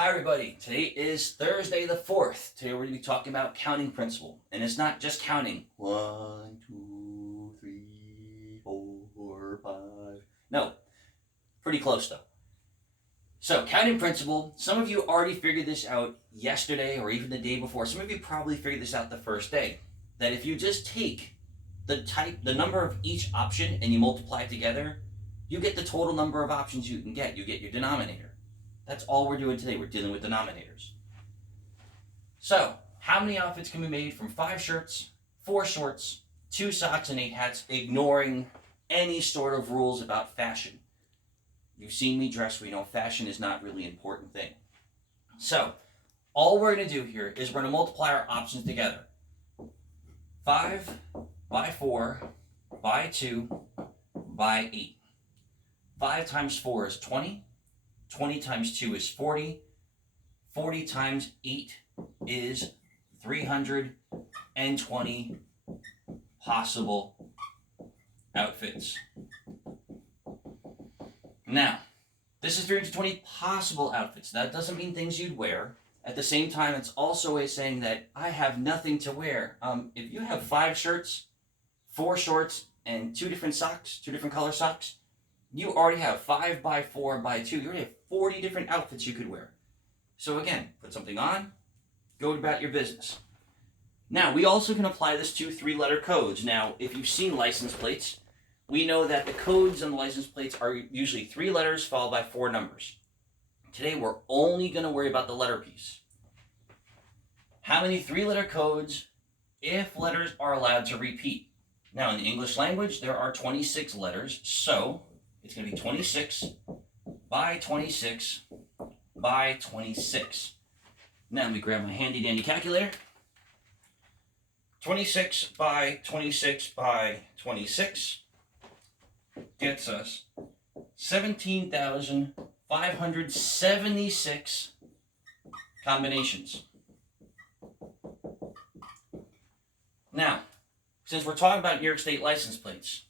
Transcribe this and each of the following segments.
Hi everybody, today is Thursday the 4th. Today we're going to be talking about counting principle. And it's not just counting 1, 2, 3, 4, 5. No, pretty close though. So counting principle, some of you already figured this out yesterday or even the day before. Some of you probably figured this out the first day. That if you just take the number of each option and you multiply it together, you get the total number of options you can get. You get your denominator. That's all we're doing today. We're dealing with denominators. So, how many outfits can be made from 5 shirts, 4 shorts, 2 socks, and 8 hats, ignoring any sort of rules about fashion? You've seen me dress, we know fashion is not really an important thing. So, all we're going to do here is we're going to multiply our options together. 5 by 4 by 2 by 8. 5 times 4 is 20. 20 times 2 is 40. 40 times 8 is 320 possible outfits. Now, this is 320 possible outfits. That doesn't mean things you'd wear. At the same time, it's also a saying that I have nothing to wear. If you have 5 shirts, 4 shorts, and 2 different socks, 2 different color socks, you already have 5 by 4 by 2. You already have 40 different outfits you could wear. So again, put something on, go about your business. Now, we also can apply this to 3-letter codes. Now, if you've seen license plates, we know that the codes on the license plates are usually 3 letters followed by 4 numbers. Today, we're only going to worry about the letter piece. How many 3-letter codes if letters are allowed to repeat? Now, in the English language, there are 26 letters, so it's going to be 26 by 26 by 26. Now let me grab my handy dandy calculator. 26 by 26 by 26 gets us 17,576 combinations. Now, since we're talking about New York State license plates,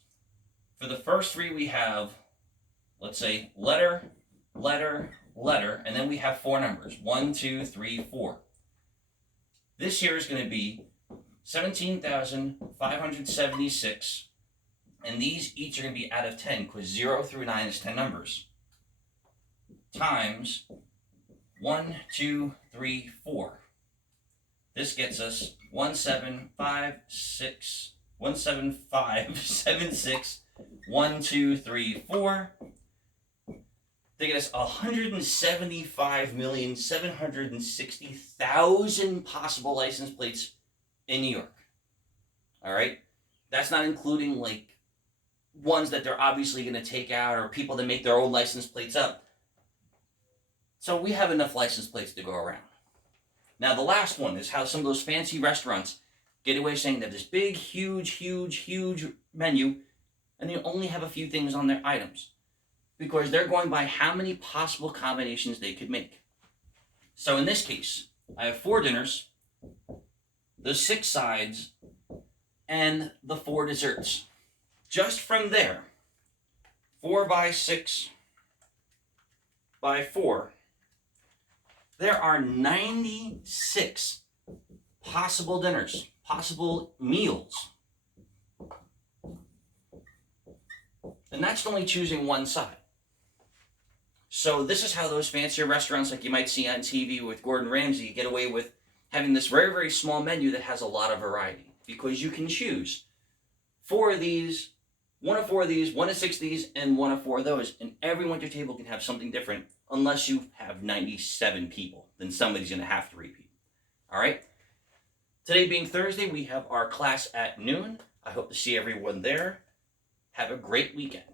for the first 3 we have, let's say, letter, letter, letter, and then we have 4 numbers, 1, 2, 3, 4. This here is going to be 17,576, and these each are going to be out of 10, because 0 through 9 is 10 numbers, times 1, 2, 3, 4. This gets us 17576, 1, 2, 3, 4. They get us 175,760,000 possible license plates in New York. All right? That's not including like ones that they're obviously going to take out or people that make their own license plates up. So we have enough license plates to go around. Now the last one is how some of those fancy restaurants get away saying they have this big, huge menu and they only have a few things on their items, because they're going by how many possible combinations they could make. So in this case, I have 4 dinners, the 6 sides, and the 4 desserts. Just from there, 4 by 6 by 4, there are 96 possible dinners, possible meals. And that's only choosing one side. So this is how those fancier restaurants like you might see on TV with Gordon Ramsay get away with having this very, very small menu that has a lot of variety. Because you can choose 4 of these, 1 of 4 of these, 1 of 6 of these, and 1 of 4 of those. And everyone at your table can have something different, unless you have 97 people. Then somebody's going to have to repeat. All right? Today being Thursday, we have our class at noon. I hope to see everyone there. Have a great weekend.